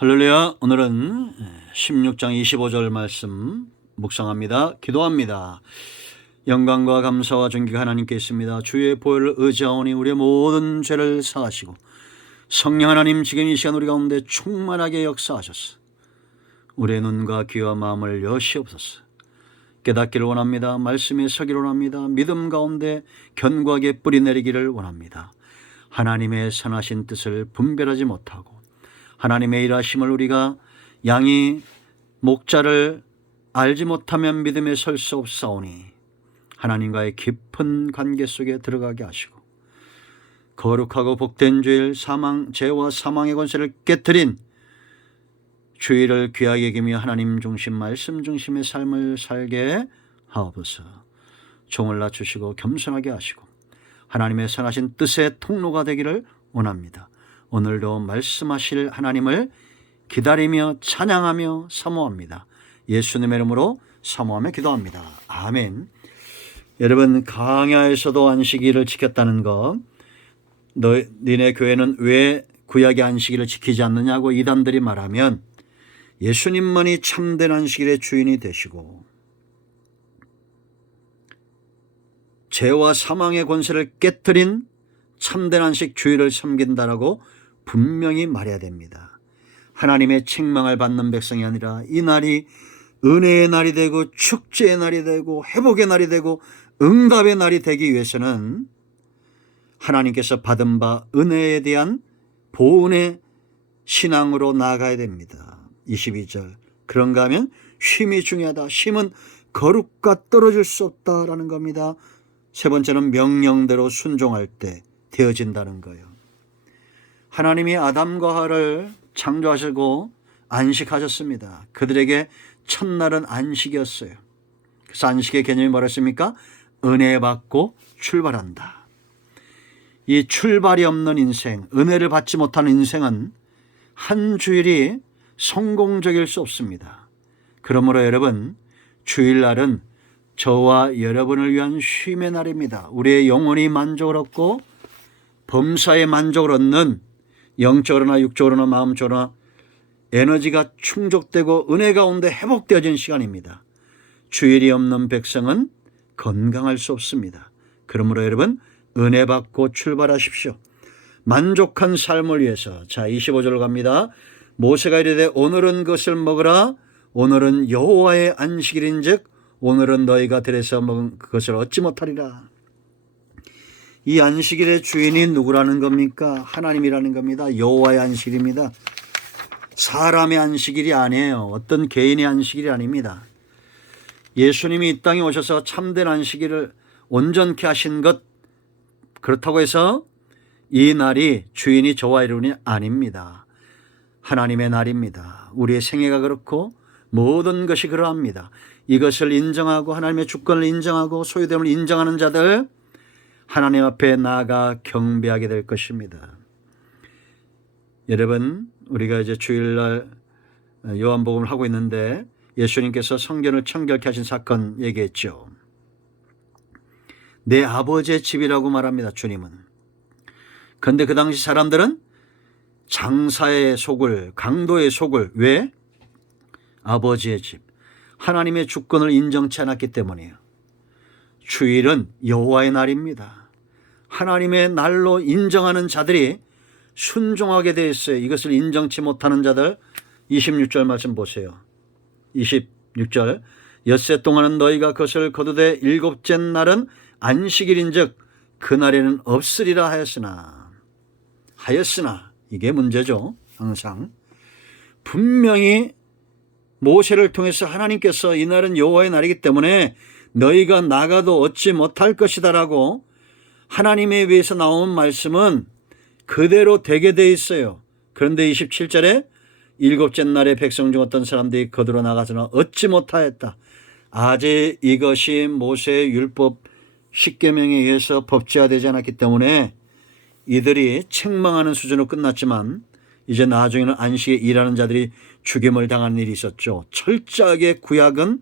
할렐루야. 오늘은 16장 25절 말씀 묵상합니다. 기도합니다. 영광과 감사와 존귀가 하나님께 있습니다. 주의 보혈을 의지하오니 우리의 모든 죄를 사하시고 성령 하나님 지금 이 시간 우리 가운데 충만하게 역사하셨어. 우리의 눈과 귀와 마음을 여시옵소서. 깨닫기를 원합니다. 말씀에 서기를 원합니다. 믿음 가운데 견고하게 뿌리 내리기를 원합니다. 하나님의 선하신 뜻을 분별하지 못하고 하나님의 일하심을 우리가 양이 목자를 알지 못하면 믿음에 설 수 없사오니 하나님과의 깊은 관계 속에 들어가게 하시고 거룩하고 복된 주일 죄와 사망의 권세를 깨뜨린 주일을 귀하게 여기며 하나님 중심 말씀 중심의 삶을 살게 하옵소서. 종을 낮추시고 겸손하게 하시고 하나님의 선하신 뜻의 통로가 되기를 원합니다. 오늘도 말씀하실 하나님을 기다리며 찬양하며 사모합니다. 예수님의 이름으로 사모하며 기도합니다. 아멘. 여러분, 광야에서도 안식일을 지켰다는 것, 니네 교회는 왜 구약의 안식일을 지키지 않느냐고 이단들이 말하면 예수님만이 참된 안식일의 주인이 되시고 죄와 사망의 권세를 깨뜨린 참된 안식 주일을 섬긴다라고 분명히 말해야 됩니다. 하나님의 책망을 받는 백성이 아니라 이 날이 은혜의 날이 되고 축제의 날이 되고 회복의 날이 되고 응답의 날이 되기 위해서는 하나님께서 받은 바 은혜에 대한 보은의 신앙으로 나아가야 됩니다. 22절, 그런가 하면 쉼이 중요하다. 쉼은 거룩과 떨어질 수 없다라는 겁니다. 세 번째는 명령대로 순종할 때 되어진다는 거예요. 하나님이 아담과 하와를 창조하시고 안식하셨습니다. 그들에게 첫날은 안식이었어요. 그래서 안식의 개념이 뭐랬습니까? 은혜 받고 출발한다. 이 출발이 없는 인생, 은혜를 받지 못하는 인생은 한 주일이 성공적일 수 없습니다. 그러므로 여러분, 주일날은 저와 여러분을 위한 쉼의 날입니다. 우리의 영혼이 만족을 얻고 범사의 만족을 얻는 영적으로나 육적으로나 마음적으로나 에너지가 충족되고 은혜 가운데 회복되어진 시간입니다. 주일이 없는 백성은 건강할 수 없습니다. 그러므로 여러분, 은혜 받고 출발하십시오. 만족한 삶을 위해서. 자, 25절로 갑니다. 모세가 이르되 오늘은 그것을 먹으라. 오늘은 여호와의 안식일인즉 오늘은 너희가 들에서 먹은 그것을 얻지 못하리라. 이 안식일의 주인이 누구라는 겁니까? 하나님이라는 겁니다. 여호와의 안식일입니다. 사람의 안식일이 아니에요. 어떤 개인의 안식일이 아닙니다. 예수님이 이 땅에 오셔서 참된 안식일을 온전케 하신 것, 그렇다고 해서 이 날이 주인이 저와 여러분이 아닙니다. 하나님의 날입니다. 우리의 생애가 그렇고 모든 것이 그러합니다. 이것을 인정하고 하나님의 주권을 인정하고 소유됨을 인정하는 자들, 하나님 앞에 나아가 경배하게 될 것입니다. 여러분, 우리가 이제 주일날 요한복음을 하고 있는데 예수님께서 성전을 청결케 하신 사건 얘기했죠. 내 아버지의 집이라고 말합니다. 주님은. 그런데 그 당시 사람들은 장사의 속을, 강도의 속을, 왜? 아버지의 집, 하나님의 주권을 인정치 않았기 때문이에요. 주일은 여호와의 날입니다. 하나님의 날로 인정하는 자들이 순종하게 되어 있어요. 이것을 인정치 못하는 자들, 26절 말씀 보세요. 26절, 엿새 동안은 너희가 그것을 거두되 일곱째 날은 안식일인즉 그날에는 없으리라 하였으나 이게 문제죠. 항상 분명히 모세를 통해서 하나님께서 이날은 여호와의 날이기 때문에 너희가 나가도 얻지 못할 것이다라고 하나님에 의해서 나온 말씀은 그대로 되게 돼 있어요. 그런데 27절에 일곱째 날에 백성 중 어떤 사람들이 거두러 나가서는 얻지 못하였다. 아직 이것이 모세의 율법 10계명에 의해서 법제화되지 않았기 때문에 이들이 책망하는 수준으로 끝났지만 이제 나중에는 안식에 일하는 자들이 죽임을 당하는 일이 있었죠. 철저하게 구약은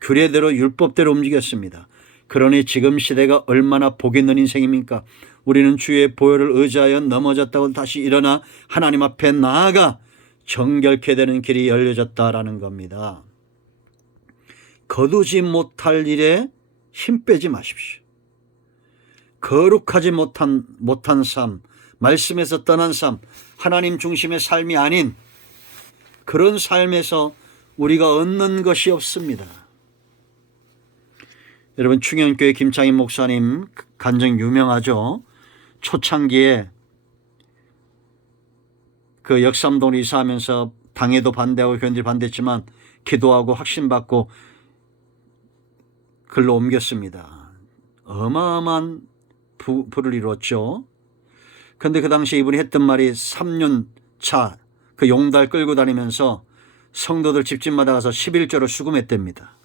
규례대로 율법대로 움직였습니다. 그러니 지금 시대가 얼마나 복 있는 인생입니까? 우리는 주의 보혈을 의지하여 넘어졌다고 다시 일어나 하나님 앞에 나아가 정결케 되는 길이 열려졌다라는 겁니다. 거두지 못할 일에 힘 빼지 마십시오. 거룩하지 못한 삶, 말씀에서 떠난 삶, 하나님 중심의 삶이 아닌 그런 삶에서 우리가 얻는 것이 없습니다. 여러분, 충현교회 김창인 목사님 간증 유명하죠. 초창기에 그 역삼동으로 이사하면서 당에도 반대하고 교인들이 반대했지만 기도하고 확신받고 글로 옮겼습니다. 어마어마한 부를 이뤘죠. 그런데 그 당시에 이분이 했던 말이 3년 차 그 용달 끌고 다니면서 성도들 집집마다 가서 11조를 수금했답니다.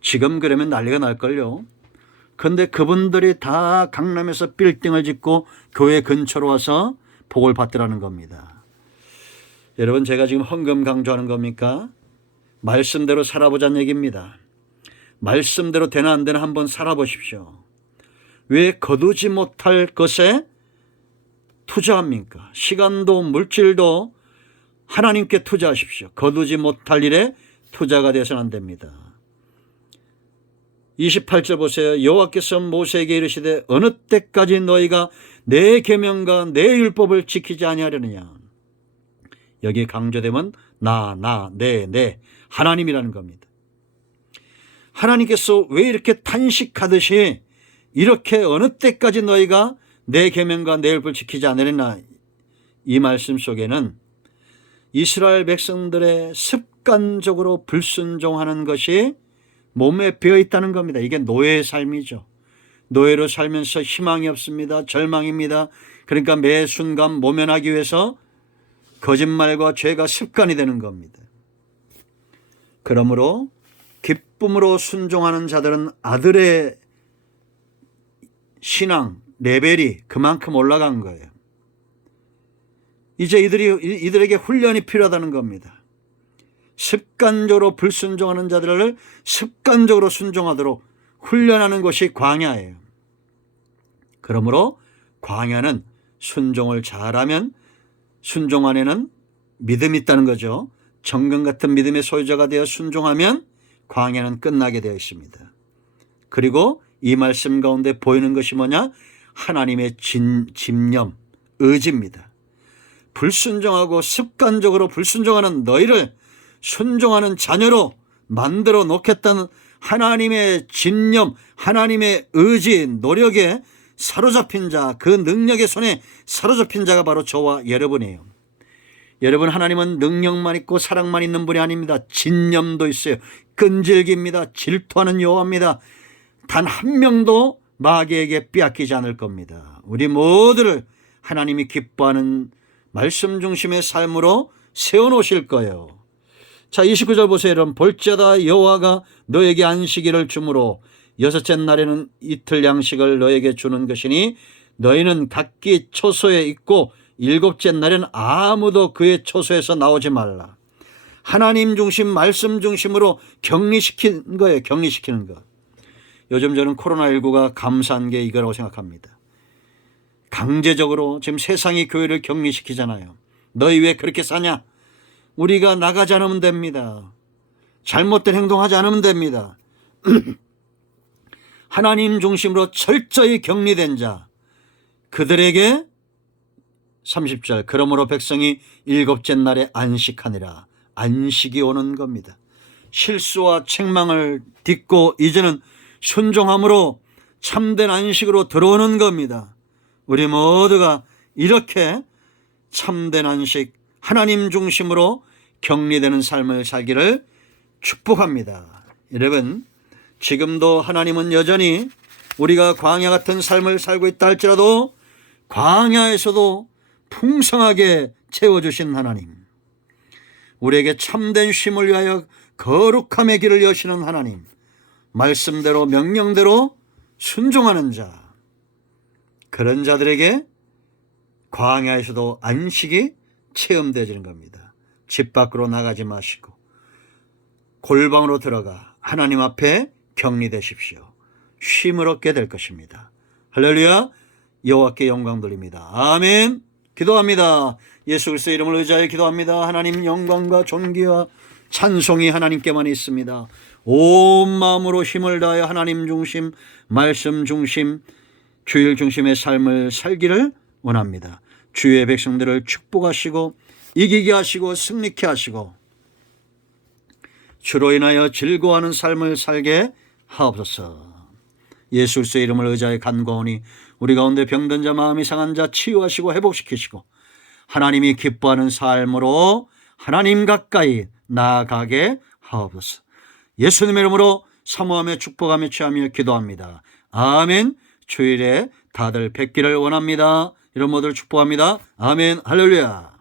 지금 그러면 난리가 날걸요. 그런데 그분들이 다 강남에서 빌딩을 짓고 교회 근처로 와서 복을 받더라는 겁니다. 여러분, 제가 지금 헌금 강조하는 겁니까? 말씀대로 살아보자는 얘기입니다. 말씀대로 되나 안 되나 한번 살아보십시오. 왜 거두지 못할 것에 투자합니까? 시간도 물질도 하나님께 투자하십시오. 거두지 못할 일에 투자가 되어서는 안 됩니다. 28절 보세요. 여호와께서 모세에게 이르시되 어느 때까지 너희가 내 계명과 내 율법을 지키지 아니하려느냐. 여기 강조되면 내 하나님이라는 겁니다. 하나님께서 왜 이렇게 탄식하듯이 이렇게 어느 때까지 너희가 내 계명과 내 율법을 지키지 않으려나. 이 말씀 속에는 이스라엘 백성들의 습관적으로 불순종하는 것이 몸에 배어 있다는 겁니다. 이게 노예의 삶이죠. 노예로 살면서 희망이 없습니다. 절망입니다. 그러니까 매 순간 모면하기 위해서 거짓말과 죄가 습관이 되는 겁니다. 그러므로 기쁨으로 순종하는 자들은 아들의 신앙 레벨이 그만큼 올라간 거예요. 이제 이들에게 훈련이 필요하다는 겁니다. 습관적으로 불순종하는 자들을 습관적으로 순종하도록 훈련하는 것이 광야예요. 그러므로 광야는 순종을 잘하면 순종 안에는 믿음이 있다는 거죠. 정금 같은 믿음의 소유자가 되어 순종하면 광야는 끝나게 되어 있습니다. 그리고 이 말씀 가운데 보이는 것이 뭐냐? 하나님의 집념, 의지입니다. 불순종하고 습관적으로 불순종하는 너희를 순종하는 자녀로 만들어 놓겠다는 하나님의 집념, 하나님의 의지, 노력에 사로잡힌 자, 그 능력의 손에 사로잡힌 자가 바로 저와 여러분이에요. 여러분, 하나님은 능력만 있고 사랑만 있는 분이 아닙니다. 집념도 있어요. 끈질깁니다. 질투하는 여호와입니다. 단 한 명도 마귀에게 빼앗기지 않을 겁니다. 우리 모두를 하나님이 기뻐하는 말씀 중심의 삶으로 세워놓으실 거예요. 자, 29절 보세요. 여러분, 볼지어다 여호와가 너에게 안식일을 주므로 여섯째 날에는 이틀 양식을 너에게 주는 것이니 너희는 각기 초소에 있고 일곱째 날에는 아무도 그의 초소에서 나오지 말라. 하나님 중심, 말씀 중심으로 격리시킨 거예요. 격리시키는 것. 요즘 저는 코로나19가 감사한 게 이거라고 생각합니다. 강제적으로 지금 세상이 교회를 격리시키잖아요. 너희 왜 그렇게 사냐? 우리가 나가지 않으면 됩니다. 잘못된 행동하지 않으면 됩니다. 하나님 중심으로 철저히 격리된 자, 그들에게 30절 그러므로 백성이 일곱째 날에 안식하니라. 안식이 오는 겁니다. 실수와 책망을 딛고 이제는 순종함으로 참된 안식으로 들어오는 겁니다. 우리 모두가 이렇게 참된 안식, 하나님 중심으로 격리되는 삶을 살기를 축복합니다. 여러분, 지금도 하나님은 여전히 우리가 광야 같은 삶을 살고 있다 할지라도 광야에서도 풍성하게 채워주신 하나님, 우리에게 참된 쉼을 위하여 거룩함의 길을 여시는 하나님, 말씀대로 명령대로 순종하는 자, 그런 자들에게 광야에서도 안식이 체험되어지는 겁니다. 집 밖으로 나가지 마시고 골방으로 들어가 하나님 앞에 격리되십시오. 쉼을 얻게 될 것입니다. 할렐루야. 여호와께 영광 돌립니다. 아멘. 기도합니다. 예수 그리스도의 이름을 의지하여 기도합니다. 하나님 영광과 존귀와 찬송이 하나님께만 있습니다. 온 마음으로 힘을 다하여 하나님 중심, 말씀 중심, 주일 중심의 삶을 살기를 원합니다. 주의 백성들을 축복하시고 이기게 하시고 승리케 하시고 주로 인하여 즐거워하는 삶을 살게 하옵소서. 예수 그리스도의 이름을 의지하여 간구하오니 우리 가운데 병든 자, 마음이 상한 자 치유하시고 회복시키시고 하나님이 기뻐하는 삶으로 하나님 가까이 나아가게 하옵소서. 예수님의 이름으로 사모하며 축복하며 취하며 기도합니다. 아멘. 주일에 다들 뵙기를 원합니다. 이런 모두를 축복합니다. 아멘. 할렐루야.